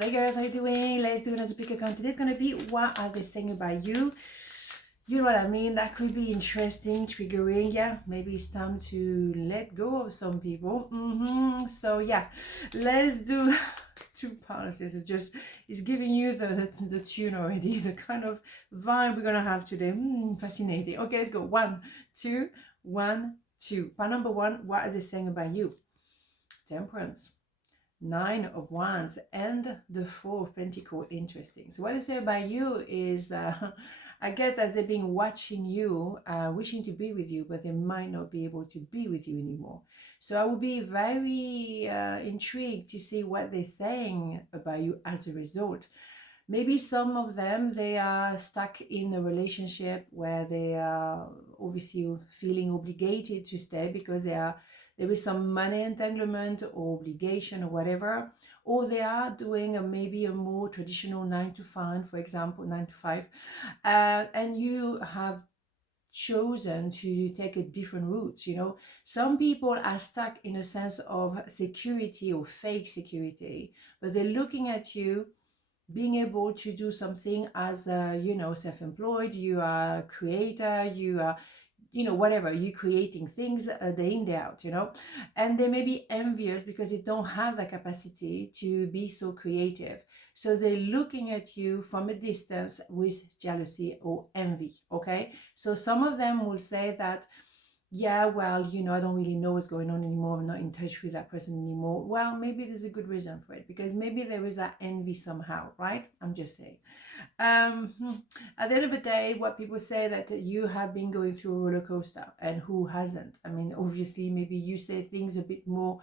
Hey girls, how you doing? Let's do another pick account. Today's gonna be what are they saying about you? You know what I mean? That could be interesting, triggering. Yeah, maybe it's time to let go of some people. So yeah, let's do two parts. This is just, it's giving you the tune already, the kind of vibe we're gonna have today. Fascinating. Okay, let's go. 1, 2, 1, 2. Part number 1, what is it saying about you? Temperance. 9 of Wands and the 4 of Pentacles. Interesting. So what they say about you is, I get that they've been watching you, wishing to be with you, but they might not be able to be with you anymore. So I would be very intrigued to see what they're saying about you as a result. Maybe some of them, they are stuck in a relationship where they are obviously feeling obligated to stay because there is some money entanglement or obligation or whatever, or they are doing maybe a more traditional 9 to 5, for example, 9 to 5, and you have chosen to take a different route. You know, some people are stuck in a sense of security or fake security, but they're looking at you being able to do something as you know, self-employed. You are a creator, you are, you know, whatever, you creating things day in day out, you know, and they may be envious because they don't have the capacity to be so creative. So they're looking at you from a distance with jealousy or envy. Okay, so some of them will say that, yeah, well, you know, I don't really know what's going on anymore. I'm not in touch with that person anymore. Well, maybe there's a good reason for it, because maybe there is that envy somehow, right? I'm just saying. At the end of the day, what people say that you have been going through a roller coaster, and who hasn't? I mean, obviously, maybe you say things a bit more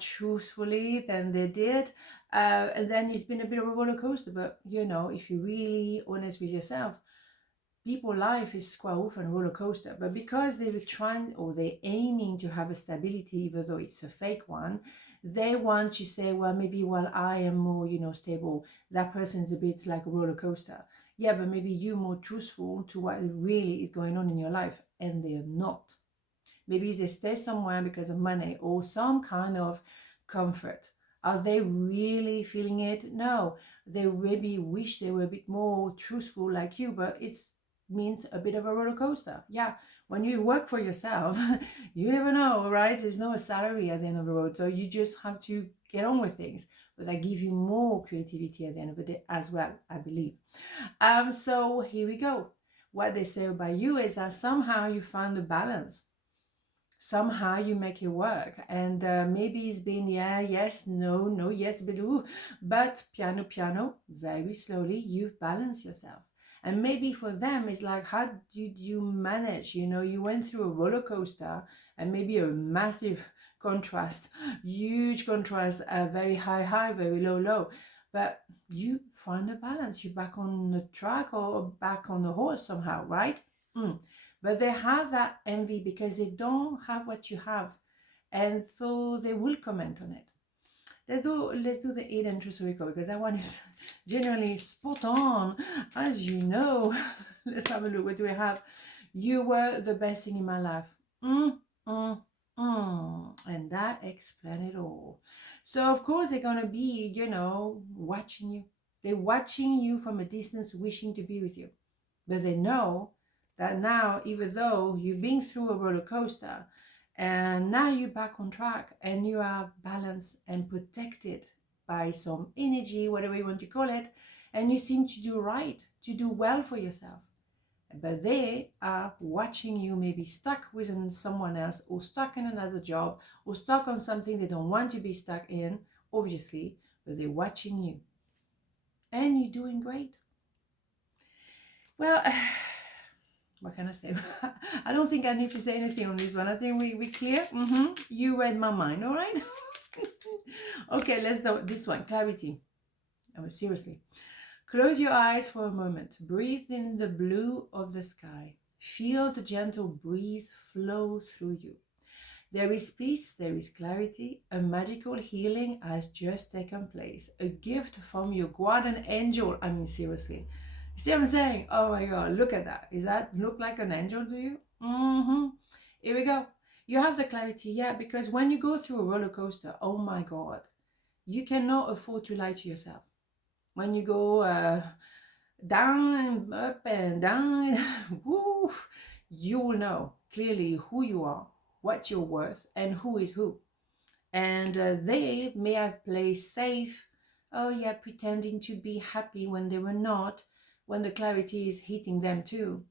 truthfully than they did, and then it's been a bit of a roller coaster. But you know, if you're really honest with yourself, people's life is quite often a roller coaster, but because they were trying, or they're aiming to have a stability, even though it's a fake one, they want to say, well, maybe while I am more, you know, stable, that person's a bit like a roller coaster. Yeah, but maybe you're more truthful to what really is going on in your life, and they're not. Maybe they stay somewhere because of money or some kind of comfort. Are they really feeling it? No. They maybe wish they were a bit more truthful like you, but it's means a bit of a roller coaster. Yeah, when you work for yourself, you never know, right? There's no salary at the end of the road, so you just have to get on with things. But that give you more creativity at the end of the day as well, I believe. So here we go. What they say about you is that somehow you find a balance. Somehow you make it work, and maybe it's been yeah, yes, no, no, yes, but piano, very slowly you've balanced yourself. And maybe for them it's like, how did you manage? You know, you went through a roller coaster, and maybe a massive contrast, huge contrast, very high, very low, but you find a balance. You're back on the track, or back on the horse somehow, right? But they have that envy because they don't have what you have, and so they will comment on it. Let's do the hidden truth record, because that one is generally spot on, as you know. Let's have a look. What do we have? You were the best thing in my life. And that explains it all. So of course they're gonna be, you know, watching you. They're watching you from a distance, wishing to be with you, but they know that now, even though you've been through a roller coaster, and now you're back on track, and you are balanced and protected by some energy, whatever you want to call it, and you seem to do right, to do well for yourself. But they are watching you, maybe stuck with someone else, or stuck in another job, or stuck on something they don't want to be stuck in, obviously, but they're watching you. And you're doing great. Well, what can I say? I don't think I need to say anything on this one. I think we clear. You read my mind, all right? Okay, let's do this one. Clarity. Oh, seriously. Close your eyes for a moment. Breathe in the blue of the sky. Feel the gentle breeze flow through you. There is peace, there is clarity. A magical healing has just taken place. A gift from your guardian angel. I mean, seriously. You see what I'm saying? Oh my God, look at that. Does that look like an angel to you? Here we go. You have the clarity, yeah, because when you go through a roller coaster, oh my God, you cannot afford to lie to yourself. When you go down and up and down, woo, you will know clearly who you are, what you're worth, and who is who. And they may have played safe, oh yeah, pretending to be happy when they were not, when the clarity is hitting them too,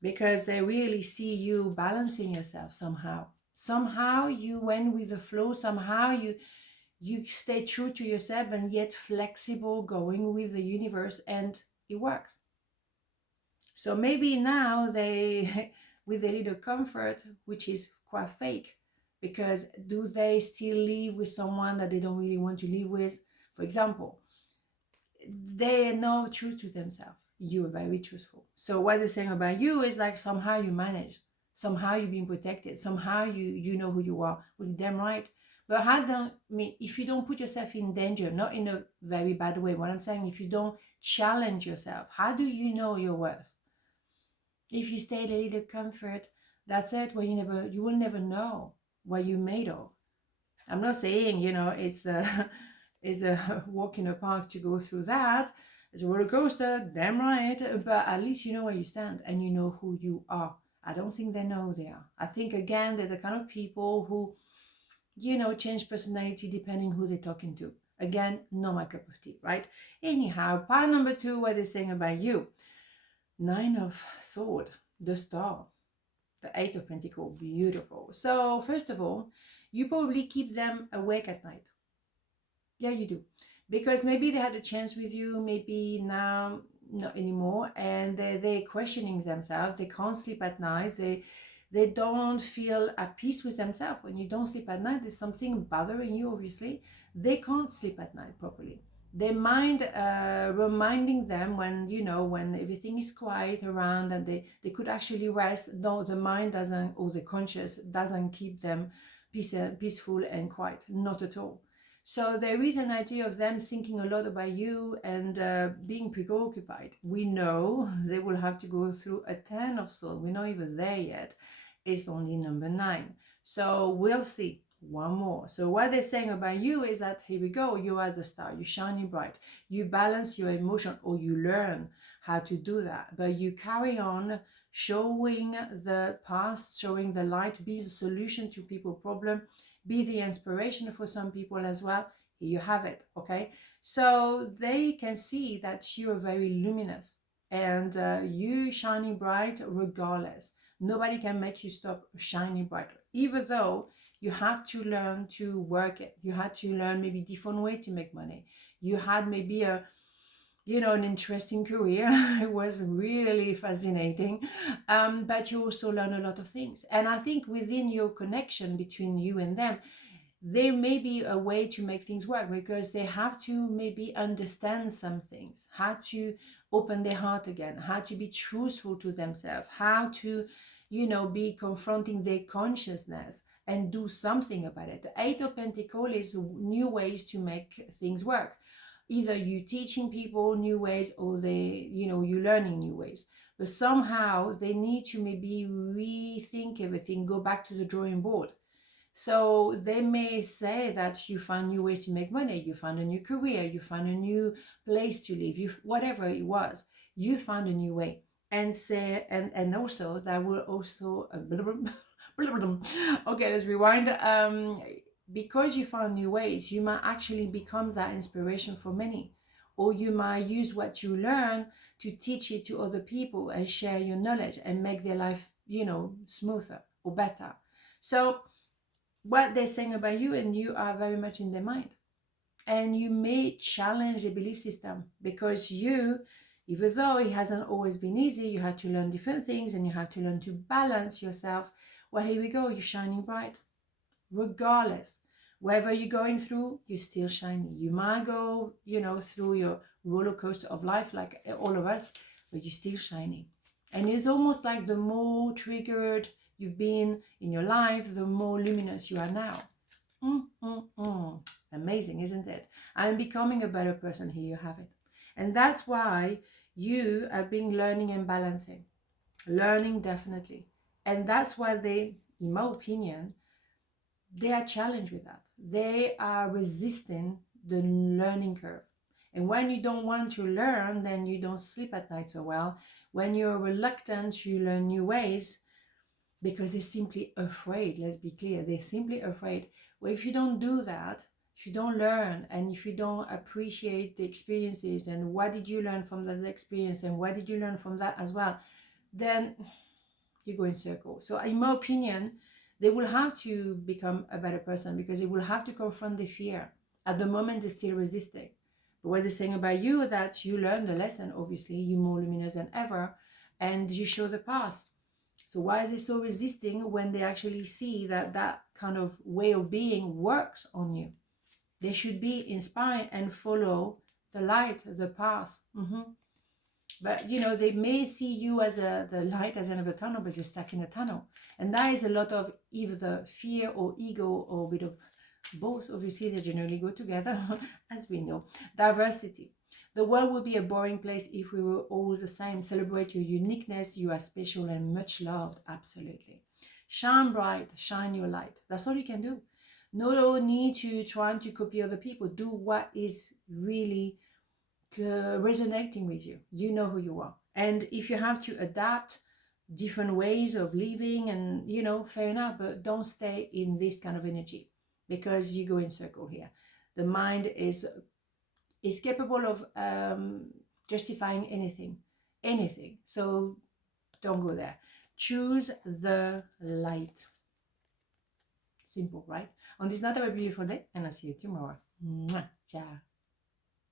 because they really see you balancing yourself somehow. Somehow you went with the flow, somehow you stay true to yourself and yet flexible, going with the universe, and it works. So maybe now they with a little comfort, which is quite fake, because do they still live with someone that they don't really want to live with? For example, they are not true to themselves. You're very truthful. So what they're saying about you is like somehow you manage, somehow you're being protected, somehow you know who you are. Well, damn right. But how don't, I mean, if you don't put yourself in danger, not in a very bad way, what I'm saying, if you don't challenge yourself, how do you know your worth? If you stay in a little comfort, that's it. Well, you will never know what you're made of. I'm not saying, it's a, it's a walk in a park to go through that. It's a roller coaster, damn right. But at least you know where you stand and you know who you are. I don't think they know they are. I think, again, they're the kind of people who, change personality depending who they're talking to. Again, not my cup of tea, right? Anyhow, part number 2, what they're saying about you. 9 of Sword, the star, the 8 of Pentacles, beautiful. So first of all, you probably keep them awake at night. Yeah, you do. Because maybe they had a chance with you, maybe now not anymore, and they're questioning themselves. They can't sleep at night. They don't feel at peace with themselves. When you don't sleep at night, there's something bothering you, obviously. They can't sleep at night properly. Their mind reminding them when everything is quiet around and they could actually rest. No, the mind doesn't, or the conscious doesn't keep them peaceful and quiet. Not at all. So there is an idea of them thinking a lot about you and being preoccupied. We know they will have to go through a 10 of Swords. We're not even there yet. It's only number 9. So we'll see. One more. So what they're saying about you is that, here we go, you are the star, you're shining bright, you balance your emotion, or you learn how to do that, but you carry on showing the past, showing the light, be the solution to people's problem, be the inspiration for some people as well. Here you have it. Okay, so they can see that you are very luminous and you shining bright regardless. Nobody can make you stop shining brighter, even though you have to learn to work it. You had to learn maybe different way to make money. You had maybe an interesting career. It was really fascinating. But you also learn a lot of things. And I think within your connection between you and them, there may be a way to make things work, because they have to maybe understand some things, how to open their heart again, how to be truthful to themselves, how to, be confronting their consciousness and do something about it. The 8 of Pentacles is new ways to make things work. Either you teaching people new ways, or you learning new ways. But somehow they need to maybe rethink everything, go back to the drawing board. So they may say that you find new ways to make money, you find a new career, you find a new place to live, whatever it was, you found a new way. And say, and also that will also okay, let's rewind. Because you found new ways, you might actually become that inspiration for many, or you might use what you learn to teach it to other people and share your knowledge and make their life, smoother or better. So what they're saying about you, and you are very much in their mind, and you may challenge the belief system, because you, even though it hasn't always been easy, you had to learn different things and you have to learn to balance yourself. Well, here we go, you're shining bright regardless. Whatever you're going through, you're still shining. You might go through your roller coaster of life like all of us, but you're still shining. And it's almost like the more triggered you've been in your life, the more luminous you are now. Amazing, isn't it? I'm becoming a better person. Here you have it. And that's why you have been learning and balancing. Learning, definitely. And that's why they, in my opinion, they are challenged with that. They are resisting the learning curve. And when you don't want to learn, then you don't sleep at night so well. When you're reluctant to learn new ways, because they're simply afraid, let's be clear, they're simply afraid. Well, if you don't do that, if you don't learn, and if you don't appreciate the experiences, and what did you learn from that experience, and what did you learn from that as well, then you go in circles. So in my opinion, they will have to become a better person, because they will have to confront the fear. At the moment, they're still resisting. But what they're saying about you, that you learn the lesson, obviously, you're more luminous than ever, and you show the path. So why is it so resisting when they actually see that that kind of way of being works on you? They should be inspired and follow the light, the path. But, you know, they may see you as the light as the end of the tunnel, but you're stuck in a tunnel. And that is a lot of either the fear or ego, or a bit of both. Obviously, they generally go together, as we know. Diversity. The world would be a boring place if we were all the same. Celebrate your uniqueness. You are special and much loved. Absolutely. Shine bright. Shine your light. That's all you can do. No need to try to copy other people. Do what is really resonating with you. You know who you are. And if you have to adapt different ways of living, and, you know, fair enough, but don't stay in this kind of energy, because you go in circle here. The mind is capable of justifying anything. So don't go there. Choose the light. Simple, right? On this note, have a beautiful day, and I'll see you tomorrow. Mwah. Ciao.